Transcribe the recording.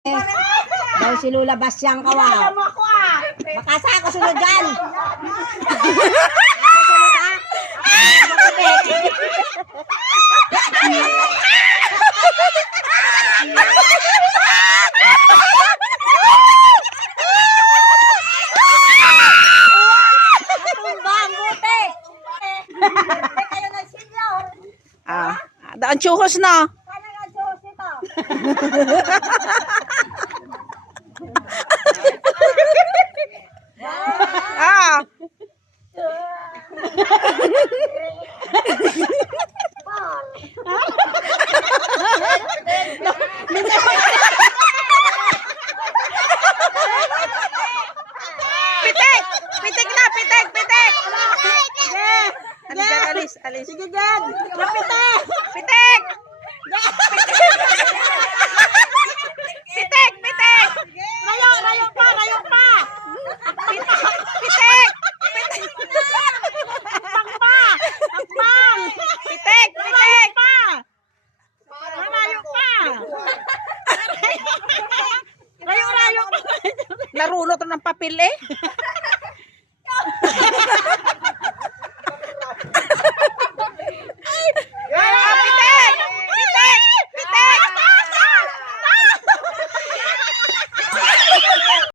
Daw si Lula Basyang kawa. Makasa ako sunod dyan. Ako sunod ha. Makapit. Tumbang, buti. Kayo ng senior. Daan tsuhos na. Sana nga Diyos ito. Pitik! Pitik na! Pitik! Pitik! Alis, alis. Sige dyan. Lapitin. Pitik! Pitik! Pitik! Rayo, rayo pa, rayo pa. Pitik! Akbang. Pitik! Pitik! Rayo pa. Rayo, rayo pa. Narulo to ng papel eh.